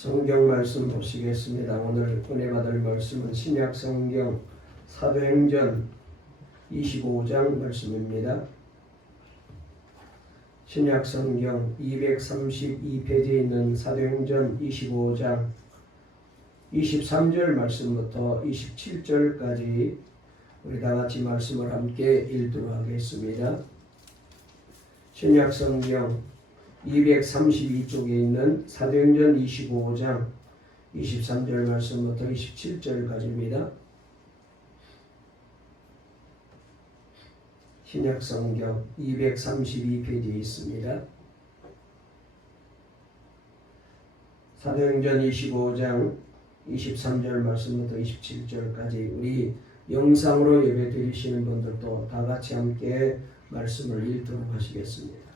성경 말씀 보시겠습니다. 오늘 은혜 받을 말씀은 신약 성경 사도행전 25장 말씀입니다. 신약 성경 232페이지에 있는 사도행전 25장 23절 말씀부터 27절까지 우리 다 같이 말씀을 함께 읽도록 하겠습니다. 신약 성경 232쪽에 있는 사도행전 25장 23절 말씀부터 27절까지입니다. 신약 성경 232페이지에 있습니다. 사도행전 25장 23절 말씀부터 27절까지 우리 영상으로 예배 드리시는 분들도 다 같이 함께 말씀을 읽도록 하시겠습니다.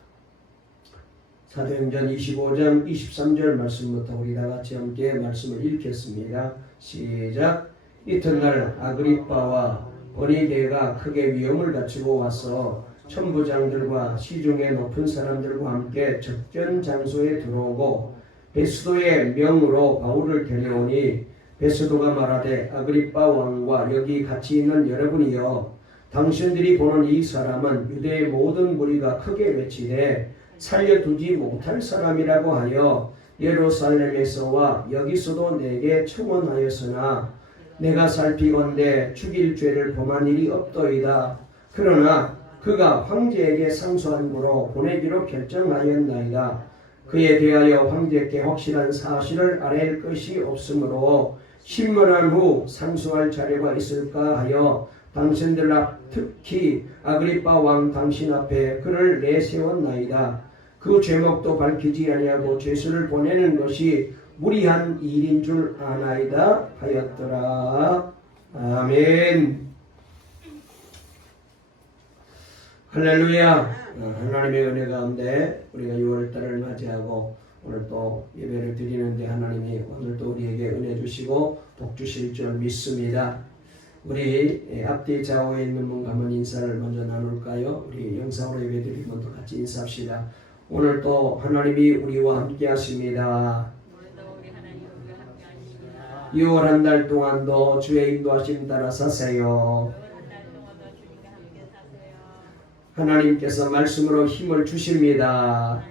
사도행전 25장 23절 말씀부터 우리 다 같이 함께 말씀을 읽겠습니다. 시작. 이튿날 아그리빠와 버니게가 크게 위험을 갖추고 와서 천부장들과 시중의 높은 사람들과 함께 접견 장소에 들어오고 베스도의 명으로 바울을 데려오니 베스도가 말하되 아그리빠 왕과 여기 같이 있는 여러분이여, 당신들이 보는 이 사람은 유대의 모든 무리가 크게 외치되 살려두지 못할 사람이라고 하여 예루살렘에서와 여기서도 내게 청원하였으나 내가 살피건대 죽일 죄를 범한 일이 없더이다. 그러나 그가 황제에게 상소한 거로 보내기로 결정하였나이다. 그에 대하여 황제께 확실한 사실을 알릴 것이 없으므로 신문한 후 상소할 자료가 있을까 하여 당신들 앞, 특히 아그리빠 왕 당신 앞에 그를 내세웠나이다. 그 죄목도 밝히지 아니하고 죄수를 보내는 것이 무리한 일인 줄 아나이다 하였더라. 아멘. 할렐루야. 하나님의 은혜 가운데 우리가 6월달을 맞이하고 오늘 또 예배를 드리는데 하나님이 오늘도 우리에게 은혜 주시고 복 주실 줄 믿습니다. 우리 앞뒤 좌우에 있는 분과 한번 인사를 먼저 나눌까요? 우리 영상으로 예배 드리는 분도 같이 인사합시다. 오늘 또 하나님이 우리와 함께 하십니다. 6월 한 달 동안도 주의 인도하심 따라 사세요. 하나님께서 말씀으로 힘을 주십니다.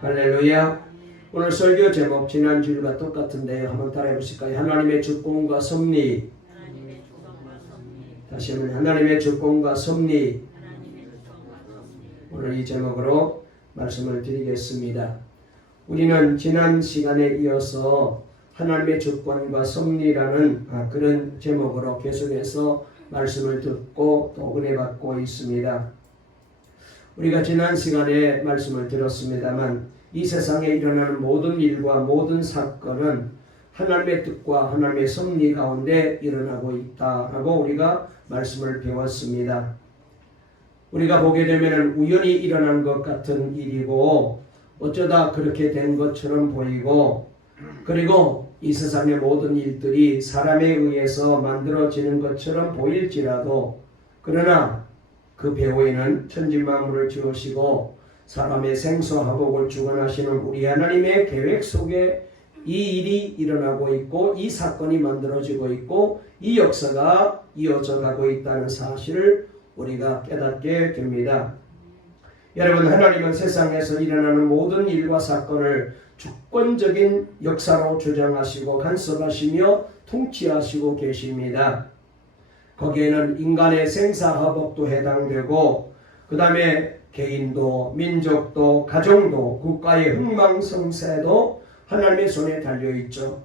할렐루야. 오늘 설교 제목 지난주일과 똑같은데요. 한번 따라해 보실까요? 하나님의 주권과 섭리. 다시 한번 하나님의 주권과 섭리. 오늘 이 제목으로 말씀을 드리겠습니다. 우리는 지난 시간에 이어서 하나님의 주권과 섭리라는 그런 제목으로 계속해서 말씀을 듣고 또 은혜 받고 있습니다. 우리가 지난 시간에 말씀을 들었습니다만 이 세상에 일어나는 모든 일과 모든 사건은 하나님의 뜻과 하나님의 섭리 가운데 일어나고 있다라고 우리가 말씀을 배웠습니다. 우리가 보게 되면 우연히 일어난 것 같은 일이고 어쩌다 그렇게 된 것처럼 보이고, 그리고 이 세상의 모든 일들이 사람에 의해서 만들어지는 것처럼 보일지라도 그러나 그 배후에는 천지만물을 지으시고 사람의 생사화복을 주관하시는 우리 하나님의 계획 속에 이 일이 일어나고 있고 이 사건이 만들어지고 있고 이 역사가 이어져 가고 있다는 사실을 우리가 깨닫게 됩니다. 여러분, 하나님은 세상에서 일어나는 모든 일과 사건을 주권적인 역사로 주장하시고 간섭하시며 통치하시고 계십니다. 거기에는 인간의 생사화복도 해당되고 그 다음에 개인도 민족도 가정도 국가의 흥망성쇠도 하나님의 손에 달려있죠.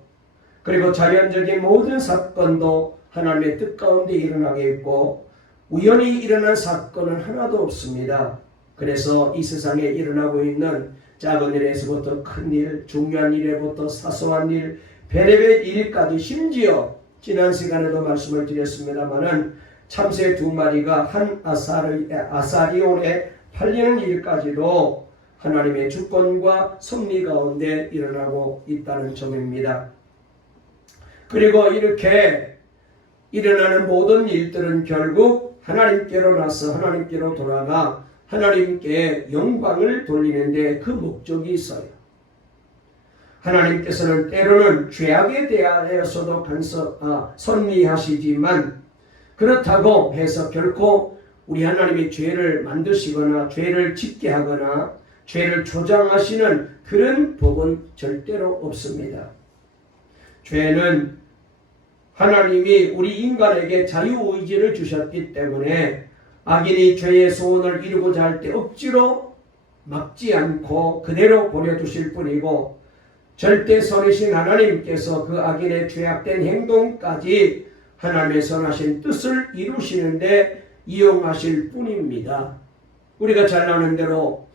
그리고 자연적인 모든 사건도 하나님의 뜻 가운데 일어나게 있고 우연히 일어난 사건은 하나도 없습니다. 그래서 이 세상에 일어나고 있는 작은 일에서부터 큰 일, 중요한 일에부터 사소한 일, 별의별 일까지 심지어 지난 시간에도 말씀을 드렸습니다마는 참새 2마리가 한 아사리온에 팔리는 일까지도 하나님의 주권과 섭리 가운데 일어나고 있다는 점입니다. 그리고 이렇게 일어나는 모든 일들은 결국 하나님께로 나서 하나님께로 돌아가 하나님께 영광을 돌리는데 그 목적이 있어요. 하나님께서는 때로는 죄악에 대하여서도 섭리하시지만 그렇다고 해서 결코 우리 하나님이 죄를 만드시거나 죄를 짓게 하거나 죄를 조장하시는 그런 법은 절대로 없습니다. 죄는 하나님이 우리 인간에게 자유의지를 주셨기 때문에 악인이 죄의 소원을 이루고자 할 때 억지로 막지 않고 그대로 버려두실 뿐이고 절대 선이신 하나님께서 그 악인의 죄악된 행동까지 하나님의 선하신 뜻을 이루시는데 이용하실 뿐입니다. 우리가 잘 아는 대로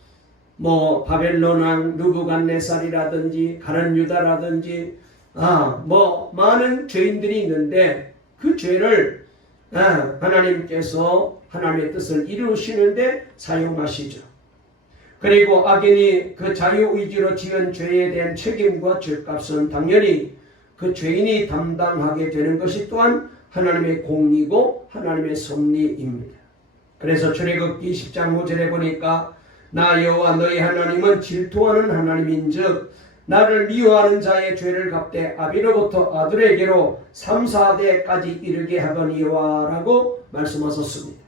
바벨론 왕 느부갓네살이라든지 가룟 유다라든지 많은 죄인들이 있는데 그 죄를 하나님께서 하나님의 뜻을 이루시는데 사용하시죠. 그리고 악인이 그 자유의지로 지은 죄에 대한 책임과 죄값은 당연히 그 죄인이 담당하게 되는 것이 또한 하나님의 공의고 하나님의 섭리입니다. 그래서 출애굽기 10장 5절에 보니까 나 여호와 너희 하나님은 질투하는 하나님인즉 나를 미워하는 자의 죄를 갚되 아비로부터 아들에게로 3, 4대까지 이르게 하거니와 라고 말씀하셨습니다.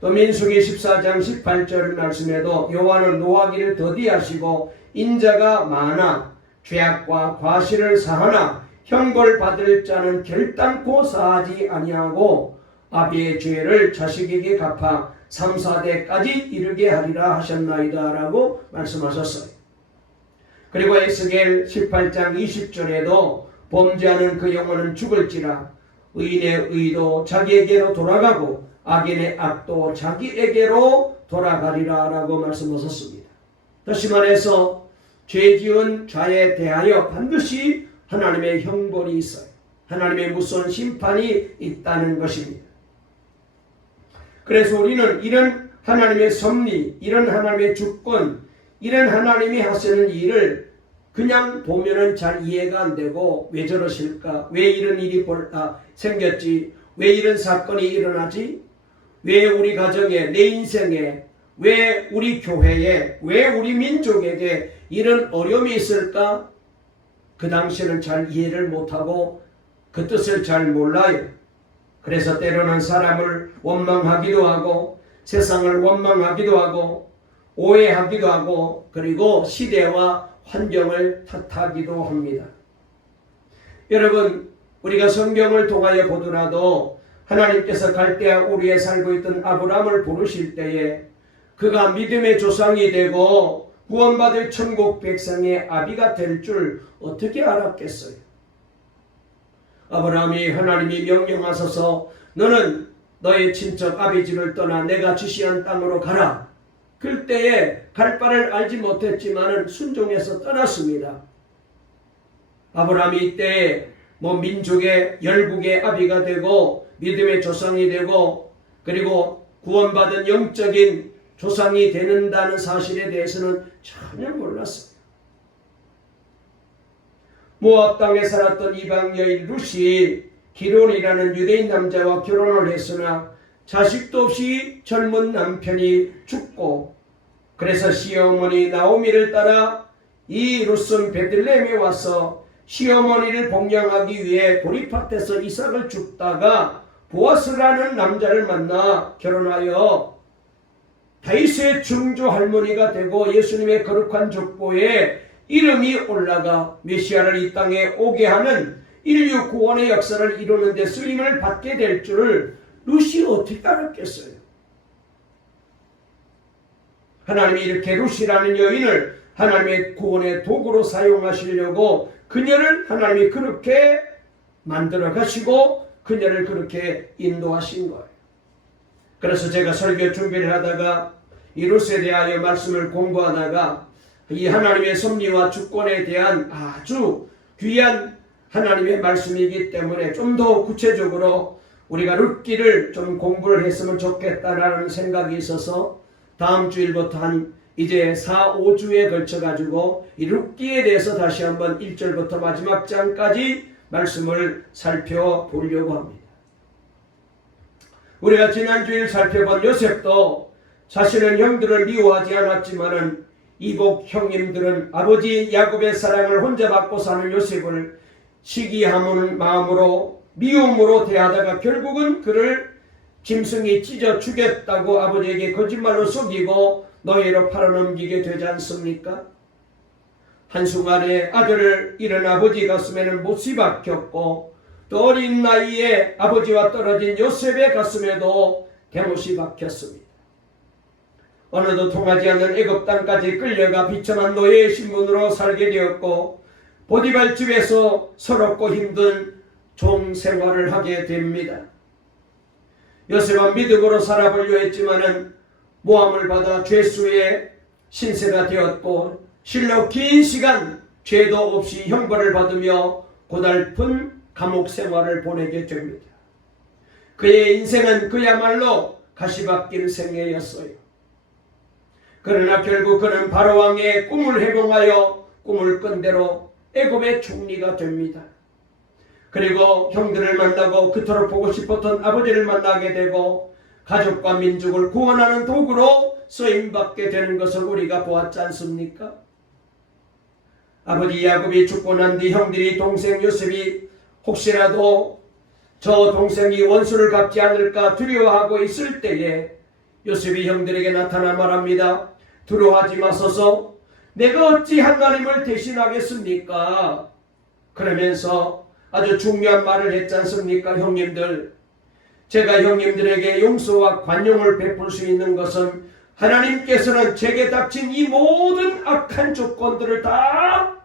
또 민수기 14장 18절 말씀에도 여호와는 노하기를 더디하시고 인자가 많아 죄악과 과실을 사하나 형벌 받을 자는 결단코 사하지 아니하고 아비의 죄를 자식에게 갚아 3, 4대까지 이르게 하리라 하셨나이다 라고 말씀하셨어요. 그리고 에스겔 18장 20절에도 범죄하는 그 영혼은 죽을지라 의인의 의도 자기에게로 돌아가고 악인의 악도 자기에게로 돌아가리라 라고 말씀하셨습니다. 다시 말해서 죄 지은 자에 대하여 반드시 하나님의 형벌이 있어요. 하나님의 무서운 심판이 있다는 것입니다. 그래서 우리는 이런 하나님의 섭리, 이런 하나님의 주권, 이런 하나님이 하시는 일을 그냥 보면은 잘 이해가 안 되고 왜 저러실까? 왜 이런 일이 생겼지? 왜 이런 사건이 일어나지? 왜 우리 가정에, 내 인생에, 왜 우리 교회에, 왜 우리 민족에게 이런 어려움이 있을까? 그 당시에는 잘 이해를 못하고 그 뜻을 잘 몰라요. 그래서 때로는 사람을 원망하기도 하고 세상을 원망하기도 하고 오해하기도 하고 그리고 시대와 환경을 탓하기도 합니다. 여러분, 우리가 성경을 통하여 보더라도 하나님께서 갈대아 우리에 살고 있던 아브라함을 부르실 때에 그가 믿음의 조상이 되고 구원받을 천국 백성의 아비가 될 줄 어떻게 알았겠어요? 아브라함이 하나님이 명령하셔서 너는 너의 친척 아비 집을 떠나 내가 지시한 땅으로 가라. 그때에 갈 바를 알지 못했지만 순종해서 떠났습니다. 아브라함이 이때 민족의 열국의 아비가 되고 믿음의 조상이 되고 그리고 구원받은 영적인 조상이 되는다는 사실에 대해서는 전혀 몰랐어요. 모압 땅에 살았던 이방 여인 룻이 기론이라는 유대인 남자와 결혼을 했으나 자식도 없이 젊은 남편이 죽고 그래서 시어머니 나오미를 따라 이 룻은 베들레헴에 와서 시어머니를 봉양하기 위해 보리밭에서 이삭을 줍다가 보아스라는 남자를 만나 결혼하여 다윗의 증조 할머니가 되고 예수님의 거룩한 족보에 이름이 올라가 메시아를 이 땅에 오게 하는 인류 구원의 역사를 이루는 데 쓰임을 받게 될 줄을 룻이 어떻게 알았겠어요? 하나님이 이렇게 룻이라는 여인을 하나님의 구원의 도구로 사용하시려고 그녀를 하나님이 그렇게 만들어 가시고 그녀를 그렇게 인도하신 거예요. 그래서 제가 설교 준비를 하다가 이 룻에 대하여 말씀을 공부하다가 이 하나님의 섭리와 주권에 대한 아주 귀한 하나님의 말씀이기 때문에 좀 더 구체적으로 우리가 룻기를 좀 공부를 했으면 좋겠다라는 생각이 있어서 다음 주일부터 이제 4, 5주에 걸쳐 가지고 이 룻기에 대해서 다시 한번 1절부터 마지막 장까지 말씀을 살펴보려고 합니다. 우리가 지난주일 살펴본 요셉도 자신은 형들을 미워하지 않았지만은 이복 형님들은 아버지 야곱의 사랑을 혼자 받고 사는 요셉을 시기하는 마음으로 미움으로 대하다가 결국은 그를 짐승이 찢어 죽였다고 아버지에게 거짓말로 속이고 노예로 팔아넘기게 되지 않습니까? 한순간에 아들을 잃은 아버지 가슴에는 못이 박혔고 또 어린 나이에 아버지와 떨어진 요셉의 가슴에도 대못이 박혔습니다. 어느덧 통하지 않는 애굽 땅까지 끌려가 비천한 노예의 신분으로 살게 되었고 보디발 집에서 서럽고 힘든 종 생활을 하게 됩니다. 요셉은 믿음으로 살아보려 했지만은 모함을 받아 죄수의 신세가 되었고 실로 긴 시간 죄도 없이 형벌을 받으며 고달픈 감옥 생활을 보내게 됩니다. 그의 인생은 그야말로 가시밭길 생애였어요. 그러나 결국 그는 바로왕의 꿈을 해봉하여 꿈을 꾼 대로 애굽의 총리가 됩니다. 그리고 형들을 만나고 그토록 보고 싶었던 아버지를 만나게 되고 가족과 민족을 구원하는 도구로 쓰임받게 되는 것을 우리가 보았지 않습니까? 아버지 야곱이 죽고 난 뒤 형들이 동생 요셉이 혹시라도 저 동생이 원수를 갚지 않을까 두려워하고 있을 때에 요셉이 형들에게 나타나 말합니다. 두려워하지 마소서. 내가 어찌 하나님을 대신하겠습니까? 그러면서 아주 중요한 말을 했지 않습니까? 형님들, 제가 형님들에게 용서와 관용을 베풀 수 있는 것은 하나님께서는 제게 닥친 이 모든 악한 조건들을 다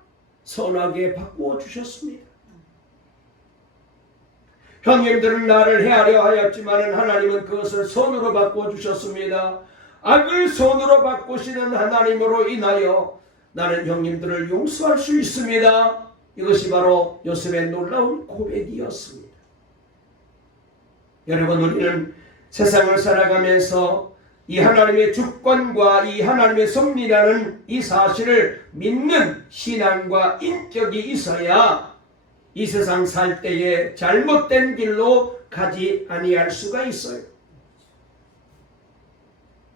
선하게 바꾸어 주셨습니다. 형님들은 나를 해하려 하였지만 하나님은 그것을 선으로 바꾸어 주셨습니다. 악을 선으로 바꾸시는 하나님으로 인하여 나는 형님들을 용서할 수 있습니다. 이것이 바로 요셉의 놀라운 고백이었습니다. 여러분, 우리는 세상을 살아가면서 이 하나님의 주권과 이 하나님의 섭리라는 이 사실을 믿는 신앙과 인격이 있어야 이 세상 살 때에 잘못된 길로 가지 아니할 수가 있어요.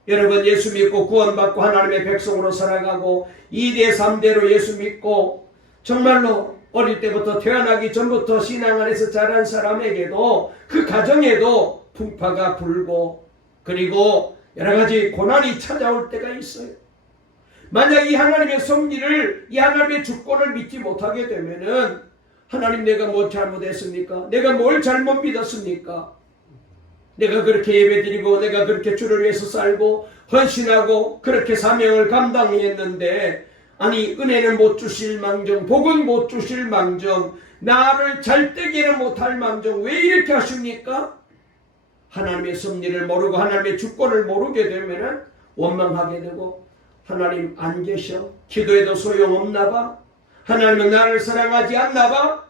여러분, 예수 믿고 구원받고 하나님의 백성으로 살아가고 2대 3대로 예수 믿고 정말로 어릴 때부터 태어나기 전부터 신앙 안에서 자란 사람에게도 그 가정에도 풍파가 불고 그리고 여러 가지 고난이 찾아올 때가 있어요. 만약 이 하나님의 섭리를, 이 하나님의 주권을 믿지 못하게 되면은 하나님, 내가 뭐 잘못했습니까? 내가 뭘 잘못 믿었습니까? 내가 그렇게 예배드리고 내가 그렇게 주를 위해서 살고 헌신하고 그렇게 사명을 감당했는데 아니 은혜는 못 주실 망정, 복은 못 주실 망정, 나를 잘되게는 못할 망정, 왜 이렇게 하십니까? 하나님의 섭리를 모르고 하나님의 주권을 모르게 되면 원망하게 되고 하나님 안 계셔, 기도해도 소용없나 봐, 하나님은 나를 사랑하지 않나 봐.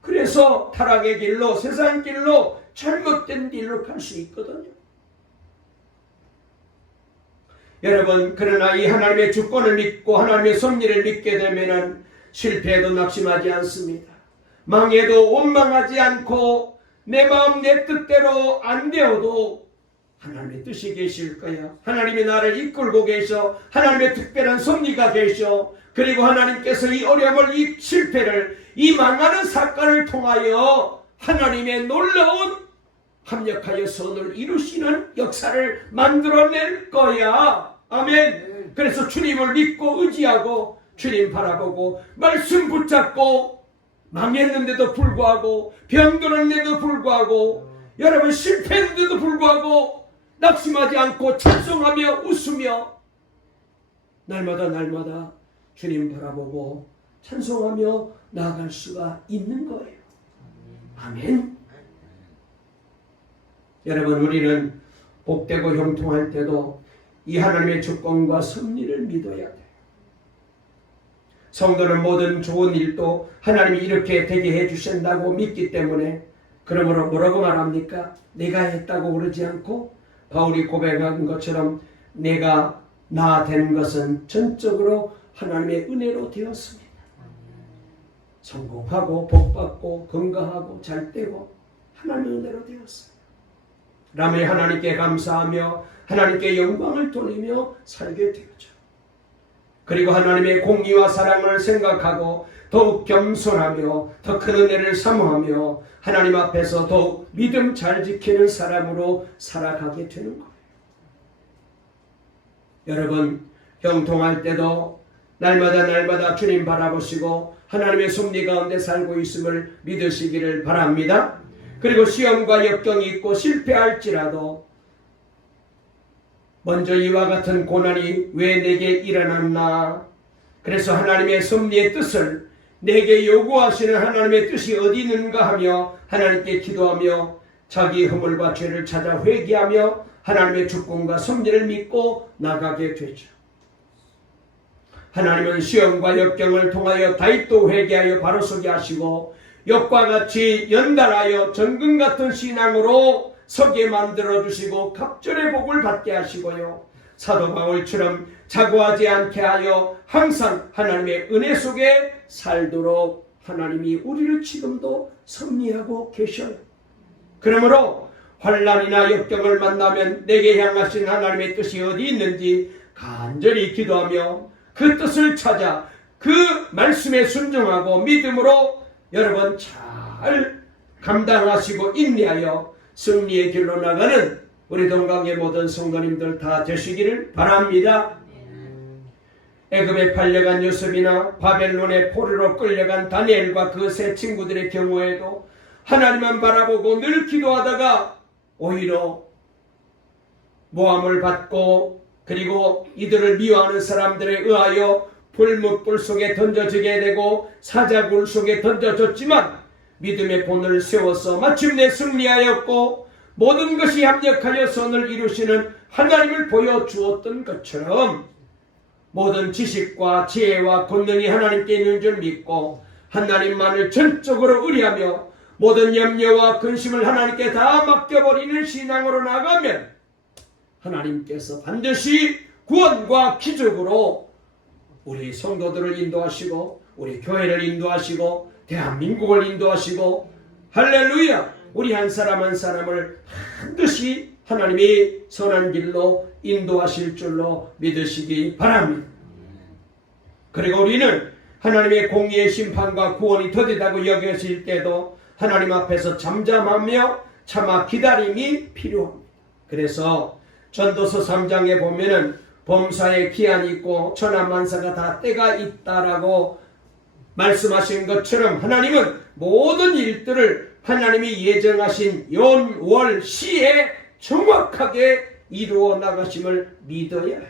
그래서 타락의 길로, 세상 길로, 잘못된 길로 갈 수 있거든요. 여러분, 그러나 이 하나님의 주권을 믿고 하나님의 섭리를 믿게 되면 실패해도 낙심하지 않습니다. 망해도 원망하지 않고 내 마음 내 뜻대로 안 되어도 하나님의 뜻이 계실 거야. 하나님이 나를 이끌고 계셔. 하나님의 특별한 섭리가 계셔. 그리고 하나님께서 이 어려움을, 이 실패를, 이 망하는 사건을 통하여 하나님의 놀라운 합력하여 선을 이루시는 역사를 만들어낼 거야. 아멘. 그래서 주님을 믿고 의지하고 주님 바라보고 말씀 붙잡고 망했는데도 불구하고 병들었는데도 불구하고 여러분 실패했는데도 불구하고 낙심하지 않고 찬송하며 웃으며 날마다 주님 바라보고 찬송하며 나아갈 수가 있는 거예요. 아멘. 여러분, 우리는 복되고 형통할 때도 이 하나님의 주권과 섭리를 믿어야 돼요. 성도는 모든 좋은 일도 하나님이 이렇게 되게 해주신다고 믿기 때문에 그러므로 뭐라고 말합니까? 내가 했다고 그러지 않고 바울이 고백한 것처럼 내가 나 된 것은 전적으로 하나님의 은혜로 되었습니다. 성공하고 복받고 건강하고 잘되고 하나님의 은혜로 되었어요. 라며 하나님께 감사하며 하나님께 영광을 돌리며 살게 되었죠. 그리고 하나님의 공의와 사랑을 생각하고 더욱 겸손하며 더 큰 은혜를 사모하며 하나님 앞에서 더욱 믿음 잘 지키는 사람으로 살아가게 되는 거예요. 여러분, 형통할 때도 날마다 주님 바라보시고 하나님의 섭리 가운데 살고 있음을 믿으시기를 바랍니다. 그리고 시험과 역경이 있고 실패할지라도 먼저 이와 같은 고난이 왜 내게 일어났나? 그래서 하나님의 섭리의 뜻을 내게 요구하시는 하나님의 뜻이 어디 있는가 하며 하나님께 기도하며 자기 허물과 죄를 찾아 회개하며 하나님의 주권과 섭리를 믿고 나가게 되죠. 하나님은 시험과 역경을 통하여 다윗도 회개하여 바로서게 하시고 욥과 같이 연달하여 정금 같은 신앙으로 서게 만들어주시고 갑절의 복을 받게 하시고요. 사도 바울처럼 자고하지 않게 하여 항상 하나님의 은혜 속에 살도록 하나님이 우리를 지금도 섭리하고 계셔요. 그러므로 환난이나 역경을 만나면 내게 향하신 하나님의 뜻이 어디 있는지 간절히 기도하며 그 뜻을 찾아 그 말씀에 순종하고 믿음으로 여러분 잘 감당하시고 인내하여 승리의 길로 나가는 우리 동강의 모든 성도님들 다 되시기를 바랍니다. 애굽에 팔려간 요셉이나 바벨론의 포로로 끌려간 다니엘과 그 세 친구들의 경우에도 하나님만 바라보고 늘 기도하다가 오히려 모함을 받고 그리고 이들을 미워하는 사람들에 의하여 불뭇불 속에 던져지게 되고 사자굴 속에 던져졌지만 믿음의 본을 세워서 마침내 승리하였고 모든 것이 합력하여 선을 이루시는 하나님을 보여주었던 것처럼 모든 지식과 지혜와 권능이 하나님께 있는 줄 믿고 하나님만을 전적으로 의뢰하며 모든 염려와 근심을 하나님께 다 맡겨버리는 신앙으로 나가면 하나님께서 반드시 구원과 기적으로 우리 성도들을 인도하시고 우리 교회를 인도하시고 대한민국을 인도하시고 할렐루야, 우리 한 사람 한 사람을 반드시 하나님이 선한 길로 인도하실 줄로 믿으시기 바랍니다. 그리고 우리는 하나님의 공의의 심판과 구원이 더디다고 여겨질 때도 하나님 앞에서 잠잠하며 참아 기다림이 필요합니다. 그래서 전도서 3장에 보면은 범사에 기한이 있고 천하만사가 다 때가 있다라고 말씀하신 것처럼 하나님은 모든 일들을 하나님이 예정하신 연, 월, 시에 정확하게 이루어 나가심을 믿어야 해요.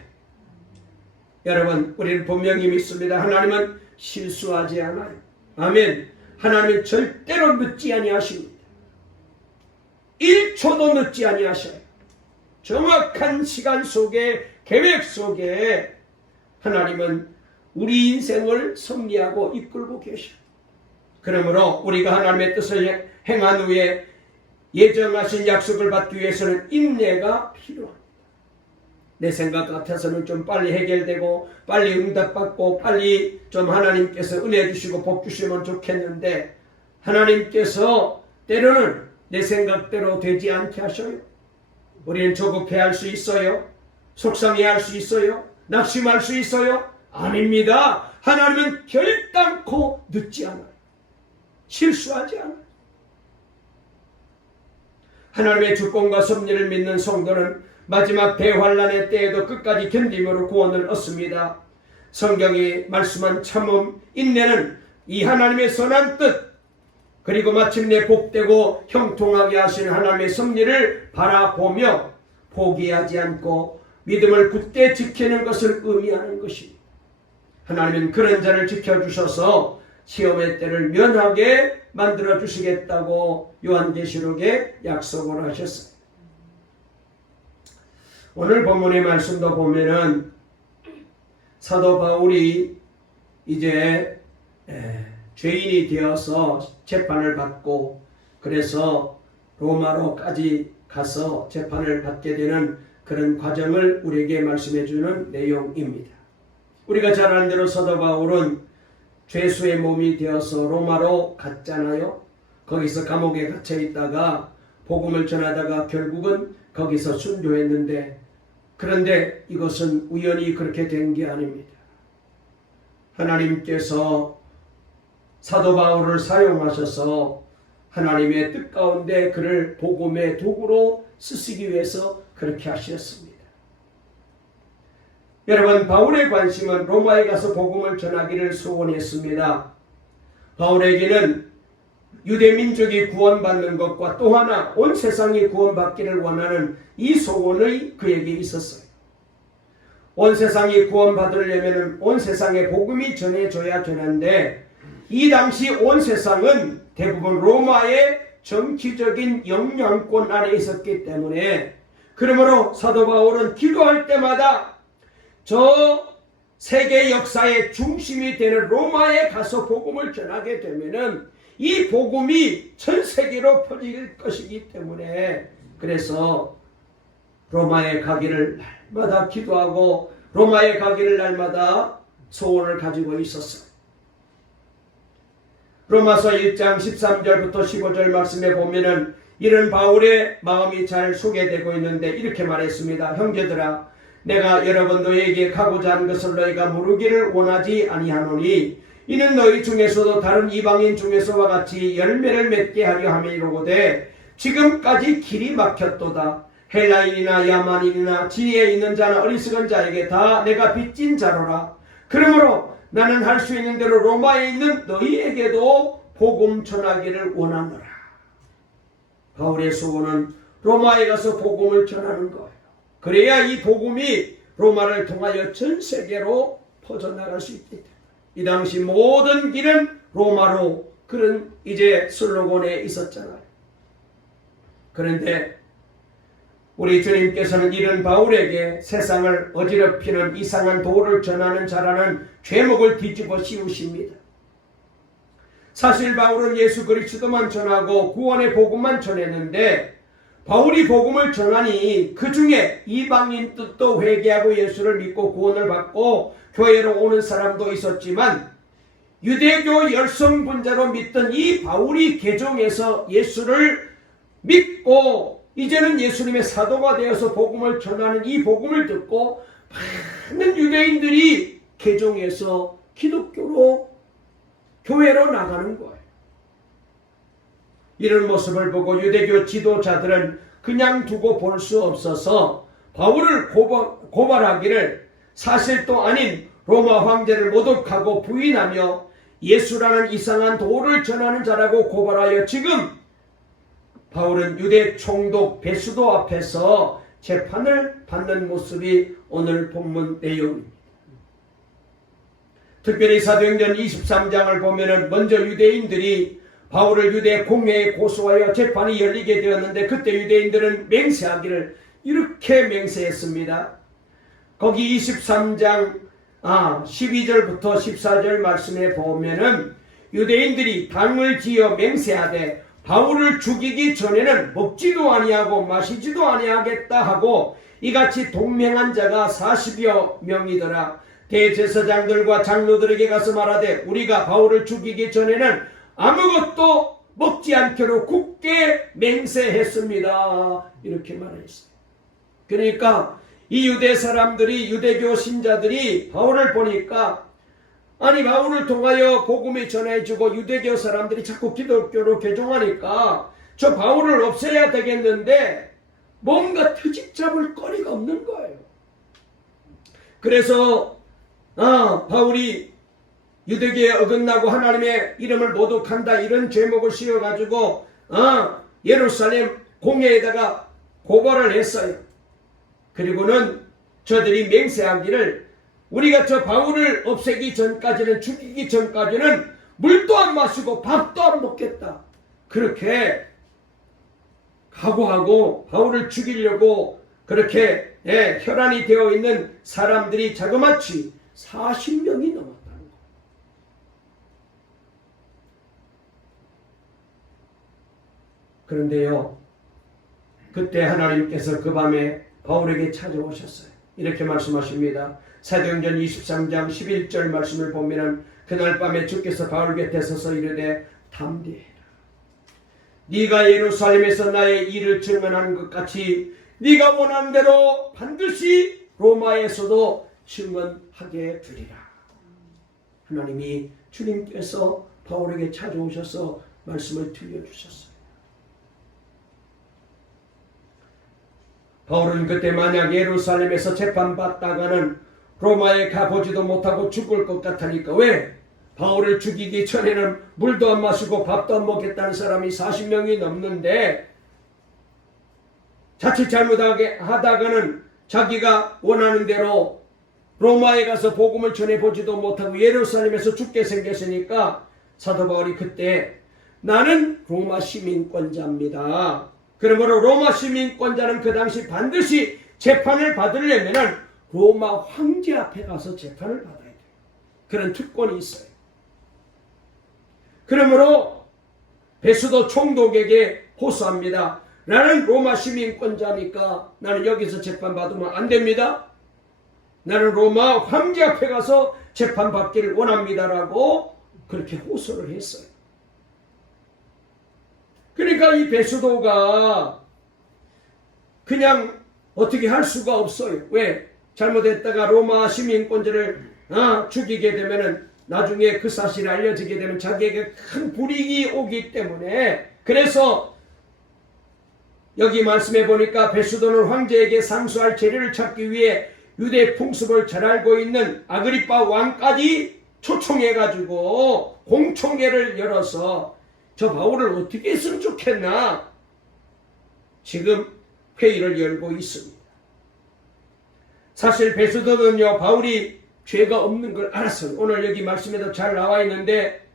여러분, 우리는 분명히 믿습니다. 하나님은 실수하지 않아요. 아멘. 하나님은 절대로 늦지 아니하십니다. 1초도 늦지 아니하셔요. 정확한 시간 속에 계획 속에 하나님은 우리 인생을 섭리하고 이끌고 계셔요. 그러므로 우리가 하나님의 뜻을 행한 후에 예정하신 약속을 받기 위해서는 인내가 필요합니다. 내 생각 같아서는 좀 빨리 해결되고 빨리 응답받고 빨리 좀 하나님께서 은혜 주시고 복 주시면 좋겠는데 하나님께서 때로는 내 생각대로 되지 않게 하셔요. 우리는 조급해할 수 있어요. 속상해할 수 있어요. 낙심할 수 있어요. 아닙니다. 하나님은 결단코 늦지 않아요. 실수하지 않아요. 하나님의 주권과 섭리를 믿는 성도는 마지막 대환란의 때에도 끝까지 견딤으로 구원을 얻습니다. 성경이 말씀한 참음, 인내는 이 하나님의 선한 뜻 그리고 마침내 복되고 형통하게 하시는 하나님의 섭리를 바라보며 포기하지 않고 믿음을 굳게 지키는 것을 의미하는 것입니다. 하나님은 그런 자를 지켜주셔서 시험의 때를 면하게 만들어주시겠다고 요한계시록에 약속을 하셨어요. 오늘 본문의 말씀도 보면은 사도 바울이 이제 죄인이 되어서 재판을 받고 그래서 로마로까지 가서 재판을 받게 되는 그런 과정을 우리에게 말씀해 주는 내용입니다. 우리가 잘 아는 대로 사도 바울은 죄수의 몸이 되어서 로마로 갔잖아요. 거기서 감옥에 갇혀 있다가 복음을 전하다가 결국은 거기서 순교했는데 그런데 이것은 우연히 그렇게 된 게 아닙니다. 하나님께서 사도 바울을 사용하셔서 하나님의 뜻 가운데 그를 복음의 도구로 쓰시기 위해서 그렇게 하셨습니다. 여러분, 바울의 관심은 로마에 가서 복음을 전하기를 소원했습니다. 바울에게는 유대 민족이 구원받는 것과 또 하나 온 세상이 구원받기를 원하는 이 소원이 그에게 있었어요. 온 세상이 구원받으려면 온 세상에 복음이 전해져야 되는데 이 당시 온 세상은 대부분 로마의 정치적인 영향권 안에 있었기 때문에 그러므로 사도 바울은 기도할 때마다 저 세계 역사의 중심이 되는 로마에 가서 복음을 전하게 되면은 이 복음이 전 세계로 퍼질 것이기 때문에 그래서 로마에 가기를 날마다 기도하고 로마에 가기를 날마다 소원을 가지고 있었어요. 로마서 1장 13절부터 15절 말씀에 보면은 이런 바울의 마음이 잘 소개되고 있는데 이렇게 말했습니다. 형제들아, 내가 여러분 너희에게 가고자 하는 것을 너희가 모르기를 원하지 아니하노니 이는 너희 중에서도 다른 이방인 중에서와 같이 열매를 맺게 하려 함이로고되 지금까지 길이 막혔도다. 헬라인이나 야만인이나 지혜에 있는 자나 어리석은 자에게 다 내가 빚진 자로라. 그러므로 나는 할 수 있는 대로 로마에 있는 너희에게도 복음 전하기를 원하노라. 바울의 소원은 로마에 가서 복음을 전하는 거예요. 그래야 이 복음이 로마를 통하여 전 세계로 퍼져나갈 수 있기 때문에 이 당시 모든 길은 로마로 그런 이제 슬로건에 있었잖아요. 그런데 우리 주님께서는 이런 바울에게 세상을 어지럽히는 이상한 도를 전하는 자라는 죄목을 뒤집어 씌우십니다. 사실 바울은 예수 그리스도만 전하고 구원의 복음만 전했는데 바울이 복음을 전하니 그 중에 이방인 뜻도 회개하고 예수를 믿고 구원을 받고 교회로 오는 사람도 있었지만 유대교 열성분자로 믿던 이 바울이 개종해서 예수를 믿고 이제는 예수님의 사도가 되어서 복음을 전하는 이 복음을 듣고 많은 유대인들이 개종해서 기독교로 교회로 나가는 거예요. 이런 모습을 보고 유대교 지도자들은 그냥 두고 볼 수 없어서 바울을 고발하기를 사실도 아닌 로마 황제를 모독하고 부인하며 예수라는 이상한 도를 전하는 자라고 고발하여 지금 바울은 유대 총독 베수도 앞에서 재판을 받는 모습이 오늘 본문 내용입니다. 특별히 사도행전 23장을 보면은 먼저 유대인들이 바울을 유대 공회에 고소하여 재판이 열리게 되었는데 그때 유대인들은 맹세하기를 이렇게 맹세했습니다. 거기 23장 12절부터 14절 말씀에 보면은 유대인들이 당을 지어 맹세하되 바울을 죽이기 전에는 먹지도 아니하고 마시지도 아니하겠다 하고 이같이 동맹한 자가 40여 명이더라. 대제사장들과 장로들에게 가서 말하되 우리가 바울을 죽이기 전에는 아무것도 먹지 않기로 굳게 맹세했습니다. 이렇게 말했어요. 그러니까 이 유대 사람들이 유대교 신자들이 바울을 보니까 아니 바울을 통하여 복음이 전해지고 유대교 사람들이 자꾸 기독교로 개종하니까 저 바울을 없애야 되겠는데 뭔가 트집 잡을 거리가 없는 거예요. 그래서 바울이 유대교에 어긋나고 하나님의 이름을 모독한다 이런 죄목을 씌워가지고 예루살렘 공회에다가 고발을 했어요. 그리고는 저들이 맹세하기를 우리가 저 바울을 없애기 전까지는 죽이기 전까지는 물도 안 마시고 밥도 안 먹겠다. 그렇게 각오하고 바울을 죽이려고 그렇게 혈안이 되어 있는 사람들이 자그마치 40명이 넘었다는 거예요. 그런데요, 그때 하나님께서 그 밤에 바울에게 찾아오셨어요. 이렇게 말씀하십니다. 사도행전 23장 11절 말씀을 보면 그날 밤에 주께서 바울 곁에 서서 이르되 담대해라. 네가 예루살렘에서 나의 일을 증언한 것 같이 네가 원하는 대로 반드시 로마에서도 증언하게 되리라. 하나님이 주님께서 바울에게 찾아오셔서 말씀을 들려주셨어요. 바울은 그때 만약 예루살렘에서 재판받다가는 로마에 가보지도 못하고 죽을 것 같으니까, 왜? 바울을 죽이기 전에는 물도 안 마시고 밥도 안 먹겠다는 사람이 40명이 넘는데, 자칫 잘못하게 하다가는 자기가 원하는 대로 로마에 가서 복음을 전해보지도 못하고 예루살렘에서 죽게 생겼으니까 사도 바울이 그때 나는 로마 시민권자입니다. 그러므로 로마 시민권자는 그 당시 반드시 재판을 받으려면 로마 황제 앞에 가서 재판을 받아야 돼요. 그런 특권이 있어요. 그러므로 베수도 총독에게 호소합니다. 나는 로마 시민권자니까 나는 여기서 재판받으면 안 됩니다. 나는 로마 황제 앞에 가서 재판받기를 원합니다라고 그렇게 호소를 했어요. 그러니까 이 베수도가 그냥 어떻게 할 수가 없어요. 왜? 잘못했다가 로마 시민권자를 죽이게 되면은 나중에 그 사실이 알려지게 되면 자기에게 큰 불이익이 오기 때문에, 그래서 여기 말씀해 보니까 베수도는 황제에게 상수할 재료를 찾기 위해 유대 풍습을 잘 알고 있는 아그리빠 왕까지 초청해가지고 공청회를 열어서 저 바울을 어떻게 했으면 좋겠나 지금 회의를 열고 있습니다. 사실 베수도는요, 바울이 죄가 없는 걸 알았어요. 오늘 여기 말씀에도 잘 나와 있는데,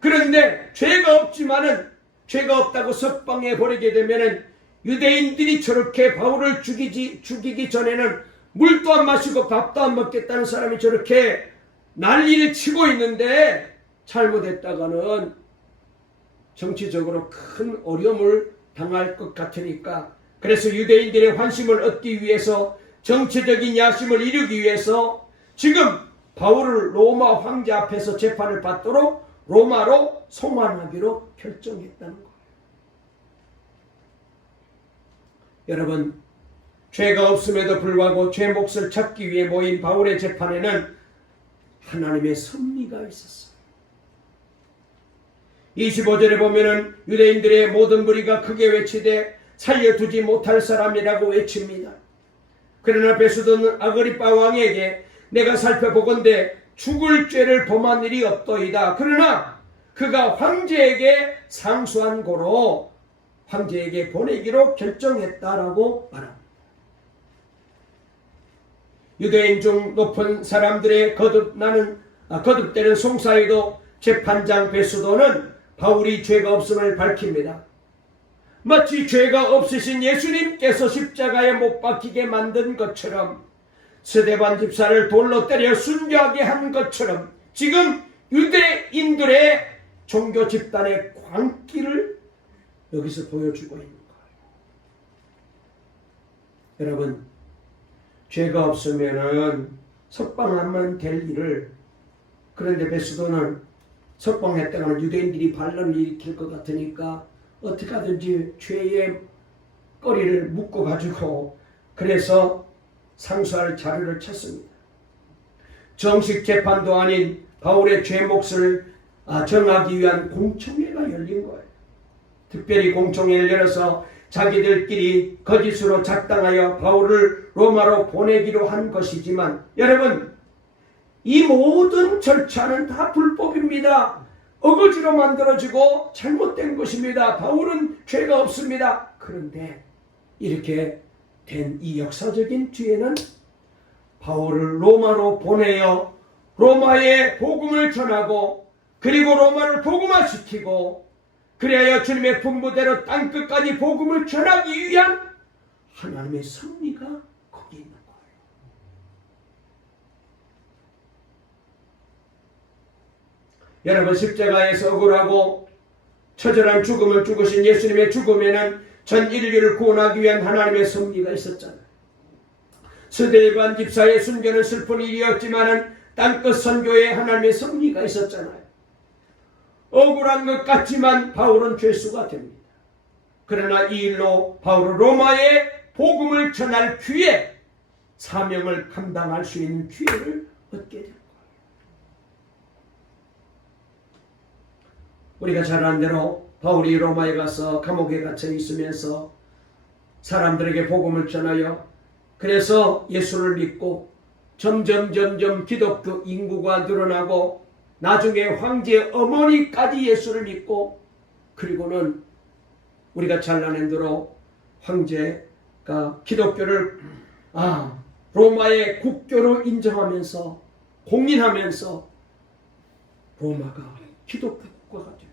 그런데 죄가 없지만은 죄가 없다고 석방해 버리게 되면은 유대인들이 저렇게 바울을 죽이기 전에는 물도 안 마시고 밥도 안 먹겠다는 사람이 저렇게 난리를 치고 있는데, 잘못했다가는 정치적으로 큰 어려움을 당할 것 같으니까, 그래서 유대인들의 환심을 얻기 위해서, 정치적인 야심을 이루기 위해서 지금 바울을 로마 황제 앞에서 재판을 받도록 로마로 송환하기로 결정했다는 거예요. 여러분, 죄가 없음에도 불구하고 죄 몫을 찾기 위해 모인 바울의 재판에는 하나님의 섭리가 있었어요. 25절에 보면은 유대인들의 모든 무리가 크게 외치되 살려두지 못할 사람이라고 외칩니다. 그러나 베수도는 아그리빠 왕에게 내가 살펴보건대 죽을 죄를 범한 일이 없도이다. 그러나 그가 황제에게 상수한 고로 황제에게 보내기로 결정했다라고 말합니다. 유대인 중 높은 사람들의 거듭되는 송사에도 재판장 베수도는 바울이 죄가 없음을 밝힙니다. 마치 죄가 없으신 예수님께서 십자가에 못 박히게 만든 것처럼, 스데반 집사를 돌로 때려 순교하게 한 것처럼 지금 유대인들의 종교 집단의 광기를 여기서 보여주고 있는 거예요. 여러분, 죄가 없으면은 석방하면 될 일을, 그런데 베수도는 석방했다가는 유대인들이 반란을 일으킬 것 같으니까 어떻게 하든지 죄의 꼬리를 묶어가지고 그래서 상수할 자료를 찾습니다. 정식 재판도 아닌 바울의 죄 몫을 정하기 위한 공청회가 열린 거예요. 특별히 공청회를 열어서 자기들끼리 거짓으로 작당하여 바울을 로마로 보내기로 한 것이지만, 여러분, 이 모든 절차는 다 불법입니다. 어거지로 만들어지고 잘못된 것입니다. 바울은 죄가 없습니다. 그런데 이렇게 된 이 역사적인 뒤에는 바울을 로마로 보내어 로마에 복음을 전하고, 그리고 로마를 복음화시키고, 그래야 주님의 분부대로 땅끝까지 복음을 전하기 위한 하나님의 섭리가 거기 있는 거예요. 여러분, 십자가에서 억울하고 처절한 죽음을 죽으신 예수님의 죽음에는 전 인류를 구원하기 위한 하나님의 섭리가 있었잖아요. 스데반 집사의 순교는 슬픈 일이었지만 땅끝 선교에 하나님의 섭리가 있었잖아요. 억울한 것 같지만 바울은 죄수가 됩니다. 그러나 이 일로 바울은 로마에 복음을 전할 기회, 사명을 감당할 수 있는 기회를 얻게 됩니다. 우리가 잘 아는 대로 바울이 로마에 가서 감옥에 갇혀 있으면서 사람들에게 복음을 전하여 그래서 예수를 믿고 점점 기독교 인구가 늘어나고 나중에 황제 어머니까지 예수를 믿고 그리고는 우리가 잘 아는 대로 황제가 기독교를 로마의 국교로 인정하면서 공인하면서 로마가 기독교 국가가 됩니다.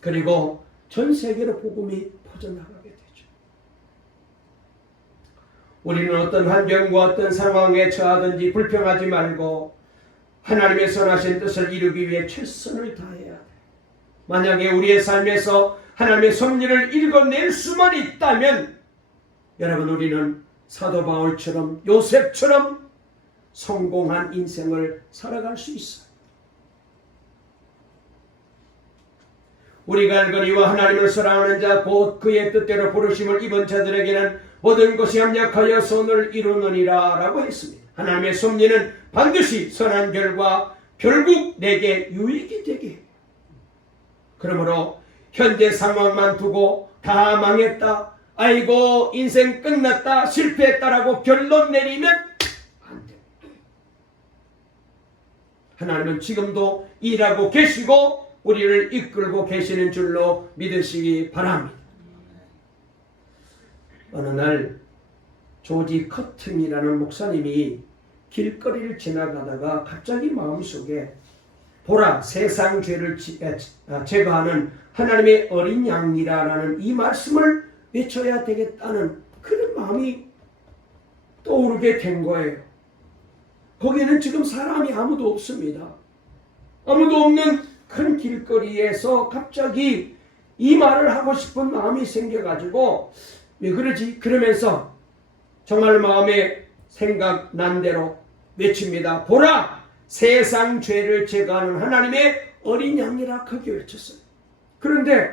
그리고 전 세계로 복음이 퍼져나가게 되죠. 우리는 어떤 환경과 어떤 상황에 처하든지 불평하지 말고 하나님의 선하신 뜻을 이루기 위해 최선을 다해야 돼. 만약에 우리의 삶에서 하나님의 섭리를 읽어낼 수만 있다면 여러분 우리는 사도 바울처럼 요셉처럼 성공한 인생을 살아갈 수 있어요. 우리가 알거니와 하나님을 사랑하는 자 곧 그의 뜻대로 부르심을 입은 자들에게는 모든 것이 합력하여 선을 이루느니라 라고 했습니다. 하나님의 섭리는 반드시 선한 결과 결국 내게 유익이 되게 해요. 그러므로 현재 상황만 두고 다 망했다, 아이고 인생 끝났다, 실패했다라고 결론 내리면 안 돼요. 하나님은 지금도 일하고 계시고 우리를 이끌고 계시는 줄로 믿으시기 바랍니다. 어느 날 조지 커튼이라는 목사님이 길거리를 지나가다가 갑자기 마음속에 보라 세상 죄를 제거하는 하나님의 어린 양이라는 이 말씀을 외쳐야 되겠다는 그런 마음이 떠오르게 된 거예요. 거기에는 지금 사람이 아무도 없습니다. 아무도 없는 큰 길거리에서 갑자기 이 말을 하고 싶은 마음이 생겨가지고 왜 그러지? 그러면서 정말 마음에 생각난 대로 외칩니다. 보라! 세상 죄를 제거하는 하나님의 어린 양이라 크게 외쳤어요. 그런데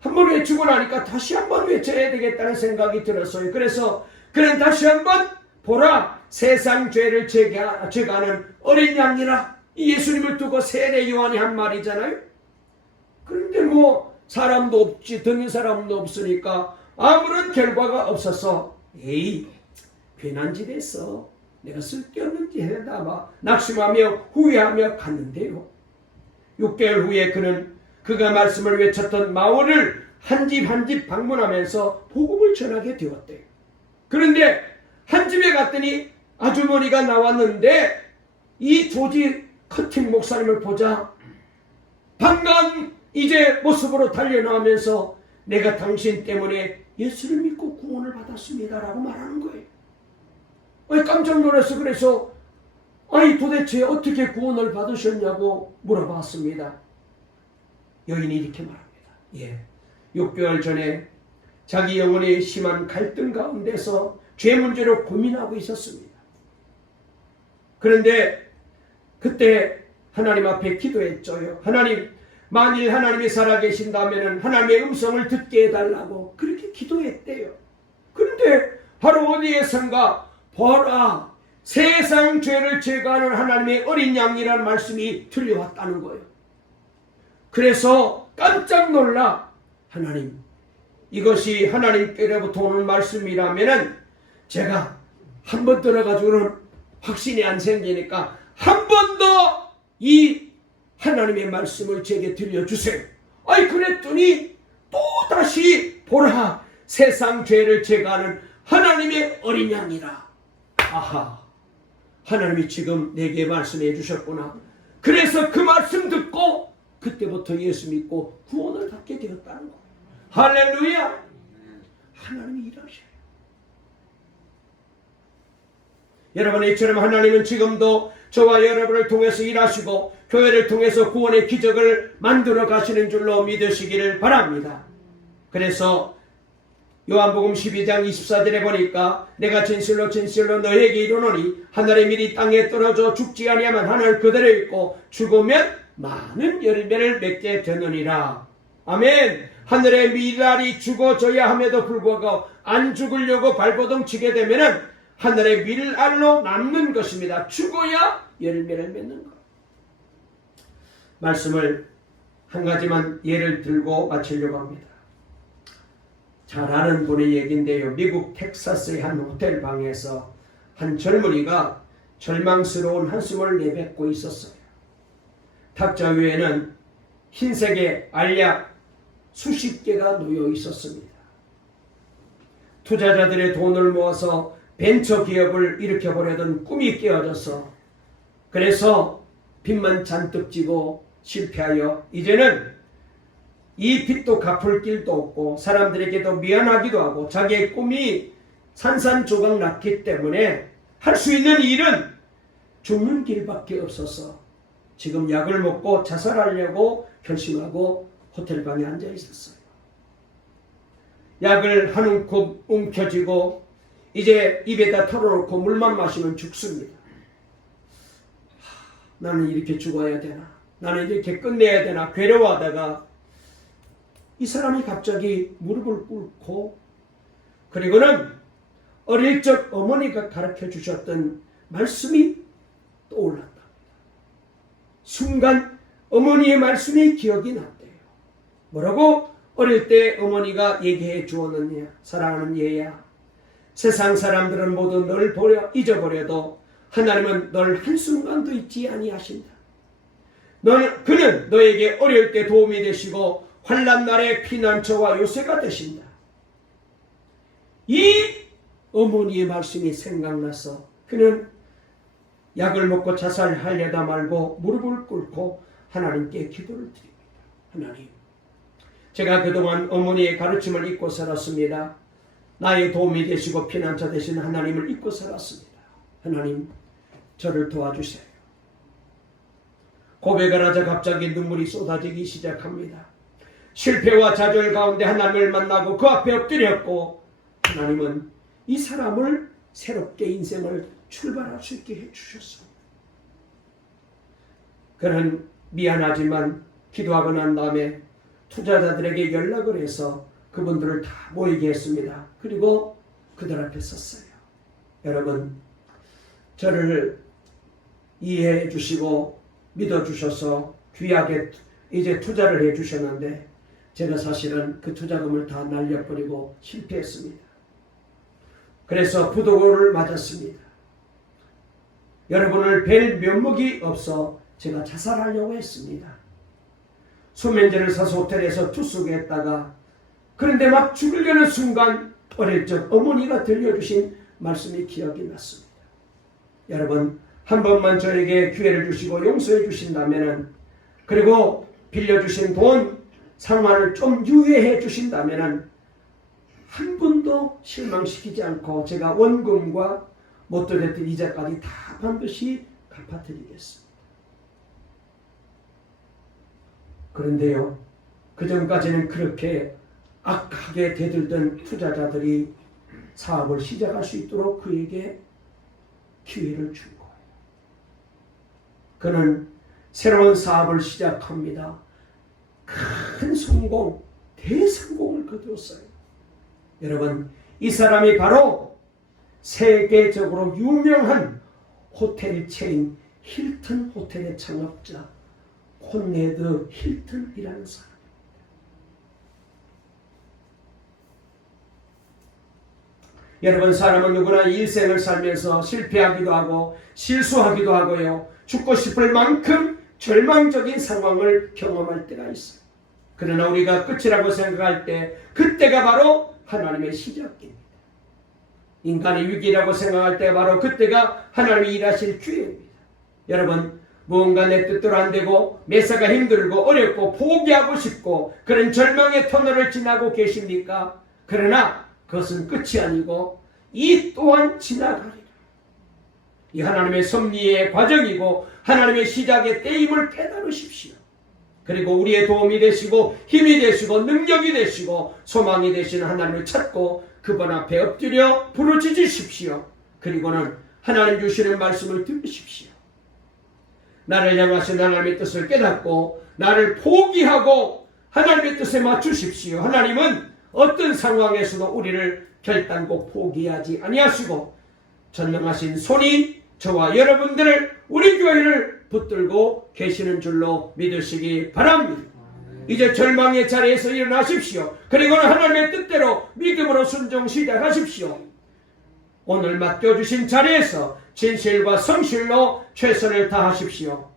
한번 외치고 나니까 다시 한번 외쳐야 되겠다는 생각이 들었어요. 그래서 그는 다시 한번 보라! 세상 죄를 제거하는 어린 양이라 이 예수님을 두고 세례 요한이 한 말이잖아요. 그런데 사람도 없지 듣는 사람도 없으니까 아무런 결과가 없어서 에이 괜한 짓 했어. 내가 쓸데없는 짓 했다 낙심하며 후회하며 갔는데요. 6개월 후에 그는 그가 말씀을 외쳤던 마을을 한 집 한 집 방문하면서 복음을 전하게 되었대요. 그런데 한 집에 갔더니 아주머니가 나왔는데 이 조지 커팅 목사님을 보자 반가운 이제 모습으로 달려나오면서 내가 당신 때문에 예수를 믿고 구원을 받았습니다 라고 말하는 거예요. 깜짝 놀랐어. 그래서 도대체 어떻게 구원을 받으셨냐고 물어봤습니다. 여인이 이렇게 말합니다. 6개월 전에 자기 영혼의 심한 갈등 가운데서 죄 문제로 고민하고 있었습니다. 그런데 그때 하나님 앞에 기도했죠. 하나님, 만일 하나님이 살아계신다면 하나님의 음성을 듣게 해달라고 그렇게 기도했대요. 그런데 바로 어디에선가 보라 세상 죄를 제거하는 하나님의 어린 양이라는 말씀이 들려왔다는 거예요. 그래서 깜짝 놀라 하나님 이것이 하나님께로부터 오는 말씀이라면 제가 한 번 들어가지고는 확신이 안 생기니까 한 번 더 이 하나님의 말씀을 제게 들려주세요. 그랬더니 또 다시 보라 세상 죄를 제거하는 하나님의 어린 양이라. 아하, 하나님이 지금 내게 말씀해 주셨구나. 그래서 그 말씀 듣고 그때부터 예수 믿고 구원을 받게 되었다는 거예요. 할렐루야. 하나님이 일하셔요. 여러분, 이처럼 하나님은 지금도 저와 여러분을 통해서 일하시고 교회를 통해서 구원의 기적을 만들어 가시는 줄로 믿으시기를 바랍니다. 그래서 요한복음 12장 24절에 보니까 내가 진실로 너에게 이르노니 하늘의 밀이 땅에 떨어져 죽지 아니하면 하늘 그대로 있고 죽으면 많은 열매를 맺게 되느니라. 아멘. 하늘의 밀알이 죽어져야 함에도 불구하고 안 죽으려고 발버둥 치게 되면은 하늘의 밀알로 남는 것입니다. 죽어야 열매를 맺는 것. 말씀을 한 가지만 예를 들고 마치려고 합니다. 잘 아는 분의 얘기인데요. 미국 텍사스의 한 호텔 방에서 한 젊은이가 절망스러운 한숨을 내뱉고 있었어요. 탁자 위에는 흰색의 알약 수십 개가 놓여 있었습니다. 투자자들의 돈을 모아서 벤처 기업을 일으켜보려던 꿈이 깨어져서 그래서 빚만 잔뜩 지고 실패하여 이제는 이 빚도 갚을 길도 없고 사람들에게도 미안하기도 하고 자기의 꿈이 산산조각 났기 때문에 할 수 있는 일은 죽는 길밖에 없어서 지금 약을 먹고 자살하려고 결심하고 호텔방에 앉아 있었어요. 약을 한 움큼 움켜쥐고 이제 입에다 털어놓고 물만 마시면 죽습니다. 나는 이렇게 죽어야 되나? 나는 이렇게 끝내야 되나? 괴로워하다가 이 사람이 갑자기 무릎을 꿇고 그리고는 어릴 적 어머니가 가르쳐 주셨던 말씀이 떠올랐다. 순간 어머니의 말씀이 기억이 났대요. 뭐라고? 어릴 때 어머니가 얘기해 주었느냐? 사랑하는 얘야, 세상 사람들은 모두 널 잊어버려도 하나님은 널 한순간도 잊지 아니하신다. 그는 너에게 어려울 때 도움이 되시고 환난 날의 피난처와 요새가 되신다. 이 어머니의 말씀이 생각나서 그는 약을 먹고 자살하려다 말고 무릎을 꿇고 하나님께 기도를 드립니다. 하나님, 제가 그동안 어머니의 가르침을 잊고 살았습니다. 나의 도움이 되시고 피난처 되신 하나님을 잊고 살았습니다. 하나님, 저를 도와주세요. 고백을 하자 갑자기 눈물이 쏟아지기 시작합니다. 실패와 좌절 가운데 하나님을 만나고 그 앞에 엎드렸고 하나님은 이 사람을 새롭게 인생을 출발할 수 있게 해주셨습니다. 그는 미안하지만 기도하고 난 다음에 투자자들에게 연락을 해서 그분들을 다 모이게 했습니다. 그리고 그들 앞에 섰어요. 여러분, 저를 이해해 주시고 믿어 주셔서 귀하게 이제 투자를 해 주셨는데 제가 사실은 그 투자금을 다 날려버리고 실패했습니다. 그래서 부도를 맞았습니다. 여러분을 뵐 면목이 없어 제가 자살하려고 했습니다. 수면제를 사서 호텔에서 투숙했다가 그런데 막 죽으려는 순간 어릴 적 어머니가 들려주신 말씀이 기억이 났습니다. 여러분, 한 번만 저에게 기회를 주시고 용서해 주신다면 그리고 빌려주신 돈 상환을 좀 유예해 주신다면 한 번도 실망시키지 않고 제가 원금과 못 드렸던 이자까지 다 반드시 갚아드리겠습니다. 그런데요, 그전까지는 그렇게 악하게 대들던 투자자들이 사업을 시작할 수 있도록 그에게 기회를 준 거예요. 그는 새로운 사업을 시작합니다. 큰 성공, 대성공을 거두었어요. 여러분, 이 사람이 바로 세계적으로 유명한 호텔 체인 힐튼 호텔의 창업자 콘레드 힐튼이라는 사람입니다. 여러분, 사람은 누구나 일생을 살면서 실패하기도 하고 실수하기도 하고요. 죽고 싶을 만큼 절망적인 상황을 경험할 때가 있어요. 그러나 우리가 끝이라고 생각할 때 그때가 바로 하나님의 시작입니다. 인간의 위기라고 생각할 때 바로 그때가 하나님이 일하실 기회입니다. 여러분, 무언가 내 뜻대로 안 되고 매사가 힘들고 어렵고 포기하고 싶고 그런 절망의 터널을 지나고 계십니까? 그러나 그것은 끝이 아니고 이 또한 지나가리라. 이 하나님의 섭리의 과정이고 하나님의 시작의 때임을 깨달으십시오. 그리고 우리의 도움이 되시고 힘이 되시고 능력이 되시고 소망이 되시는 하나님을 찾고 그분 앞에 엎드려 부르짖으십시오. 그리고는 하나님 주시는 말씀을 들으십시오. 나를 향하신 하나님의 뜻을 깨닫고 나를 포기하고 하나님의 뜻에 맞추십시오. 하나님은 어떤 상황에서도 우리를 결단코 포기하지 아니하시고 전능하신 손이 저와 여러분들을, 우리 교회를 붙들고 계시는 줄로 믿으시기 바랍니다. 이제 절망의 자리에서 일어나십시오. 그리고는 하나님의 뜻대로 믿음으로 순종 시작하십시오. 오늘 맡겨주신 자리에서 진실과 성실로 최선을 다하십시오.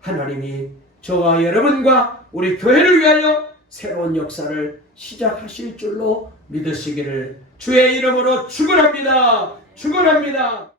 하나님이 저와 여러분과 우리 교회를 위하여 새로운 역사를 시작하실 줄로 믿으시기를 주의 이름으로 축원합니다. 축원합니다.